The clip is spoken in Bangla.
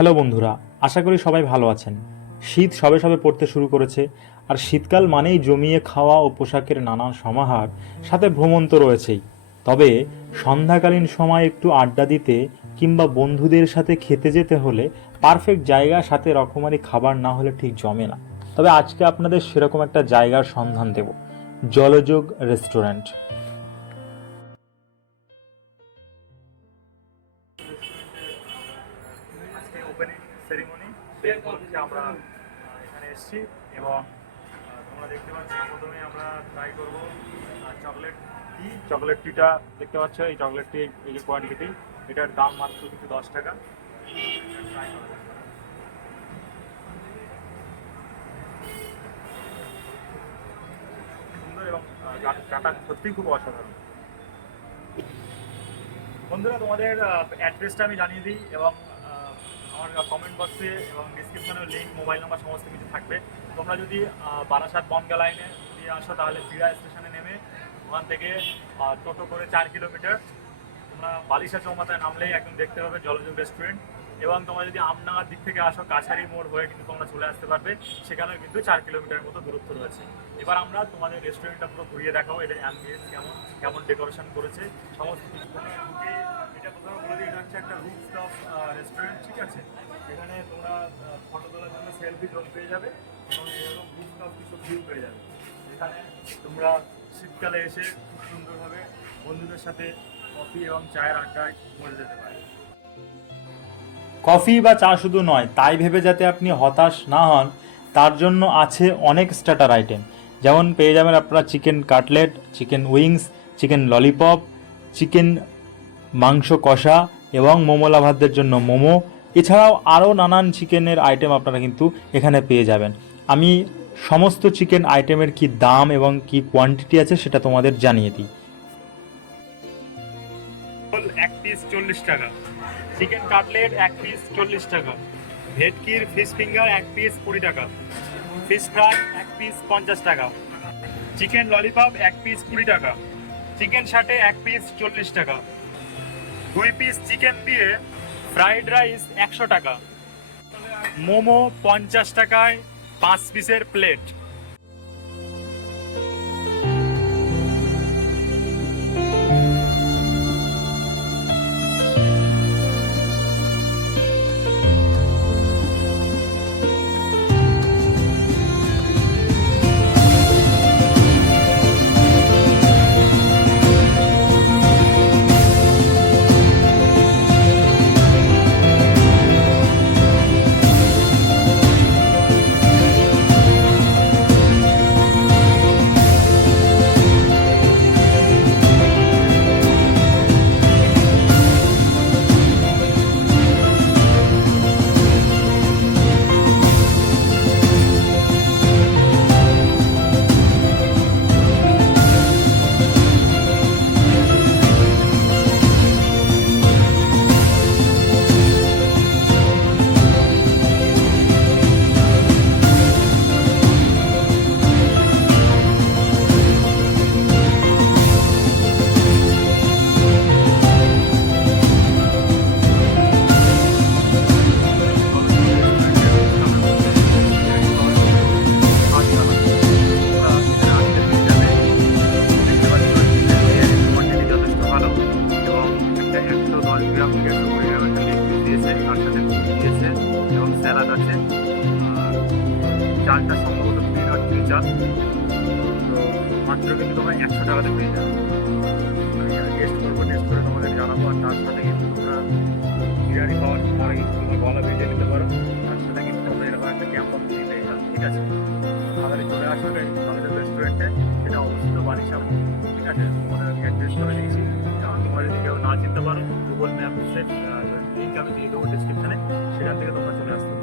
হ্যালো বন্ধুরা, আশা করি সবাই ভালো আছেন। শীত সবে সবে পড়তে শুরু করেছে, আর শীতকাল মানেই জমিয়ে খাওয়া ও পোশাকের নানান সমাহার, সাথে ভ্রমণ তো রয়েছেই। তবে সন্ধ্যাকালীন সময় একটু আড্ডা দিতে কিংবা বন্ধুদের সাথে খেতে যেতে হলে পারফেক্ট জায়গা, সাথে রকমারি খাবার না হলে ঠিক জমে না। তবে আজকে আপনাদের সেরকম একটা জায়গার সন্ধান দেব, জলযোগ রেস্টুরেন্ট। আজকে ওপেনিং সেরিমনি উপলক্ষে আমরা এখানে এসেছি এবং তোমরা দেখতে পাচ্ছ প্রথমে আমরা ট্রাই করব চকলেট টি। চকলেট টিটা দেখতে পাচ্ছ, এই চকলেট টি এই যে কোয়ান্টিটি, এটার দাম মাত্র কিন্তু 10 টাকা। ট্রাই করা যাক। সুন্দর এবং চাটা সত্যিই খুব অসাধারণ। বন্ধুরা, তোমাদের অ্যাড্রেসটা আমি জানিয়ে দিই এবং আমার কমেন্ট বক্সে এবং ডিসক্রিপশনে লিঙ্ক, মোবাইল নাম্বার সমস্ত কিছু থাকবে। তোমরা যদি বারাসাত বনগা লাইনে দিয়ে আসো তাহলে বিড়া স্টেশনে নেমে ওখান থেকে টোটো করে 4 কিলোমিটার তোমরা বালিশা চৌমাথায় নামলেই একদম দেখতে পাবে জলযোগ রেস্টুরেন্ট। এবং তোমরা যদি আমডাঙ্গার দিক থেকে আসো কাছারি মোড় হয়ে কিন্তু তোমরা চলে আসতে পারবে, সেখানেও কিন্তু 4 কিলোমিটার মতো দূরত্ব রয়েছে। এবার আমরা তোমাদের রেস্টুরেন্টটা পুরো ঘুরিয়ে দেখাবো, এটা অ্যাম্বিয়েন্স কেমন, কেমন ডেকোরেশন করেছে সমস্ত কিছু। এটা প্রথমে বলে দিই, এটা হচ্ছে একটা রুফটপ রেস্টুরেন্ট, ঠিক আছে? এখানে তোমরা ফটো তোলার জন্য সেলফি জোন পেয়ে যাবে এবং এরকম রুফটপ কিছু ভিউ পেয়ে যাবে। এখানে তোমরা শীতকালে এসে খুব সুন্দরভাবে বন্ধুদের সাথে কফি এবং চায়ের আড্ডায় মরে যেতে পারে। কফি বা চা শুধু নয়, তাই ভেবে যাতে আপনি হতাশ না হন তার জন্য আছে অনেক স্টার্টার আইটেম। যেমন পেয়ে যাবেন আপনারা chicken cutlet, chicken wings, chicken lollipop, chicken মাংস কষা এবং মোমো লাভারদের জন্য মোমো। এছাড়াও আরও নানান চিকেনের আইটেম আপনারা কিন্তু এখানে পেয়ে যাবেন। আমি সমস্ত চিকেন আইটেমের কি দাম এবং কি কোয়ান্টিটি আছে সেটা তোমাদের জানিয়ে দিই। এক পিস 40 টাকা, চিকেন কাটলেট এক পিস 40 টাকা, ভেটকির ফিশ ফিঙ্গার এক পিস 20 টাকা, ফিশ ফ্রাই এক পিস 50 টাকা, চিকেন ললিপপ এক পিস 20 টাকা, চিকেন শাটে এক পিস 40 টাকা, 2 পিস চিকেন দিয়ে ফ্রাইড রাইস 100 টাকা, মোমো 50 টাকায় 5 পিসের প্লেট। চালটা সম্ভবত পিনাট চাল, তো মাত্র কিন্তু তোমরা 100 টাকাতে পেয়ে যাবে। আমি টেস্ট করবো, টেস্ট করে তোমাদের জানাবো। আর তার সাথে কিন্তু তোমরা বিরিয়ানি খাওয়ার পরে কিন্তু তোমরা গলা ভেজে নিতে পারো, তার সাথে কিন্তু তোমরা এরকম একটা ক্যাম্পা ফ্রি পেয়ে যাবে, ঠিক আছে? তাড়াতাড়ি চলে আসবে আমাদের রেস্টুরেন্টে, সেটা অবস্থিত বারিশা, ঠিক আছে? তোমাদের আমি অ্যাড্রেস করে দিয়েছি। তোমরা যদি কেউ না চিনতে পারো, গুগল ম্যাপসের লিঙ্ক আমি দিয়ে দেবো ডিসক্রিপশানে, সেখান থেকে তোমরা চলে আসতে পারো।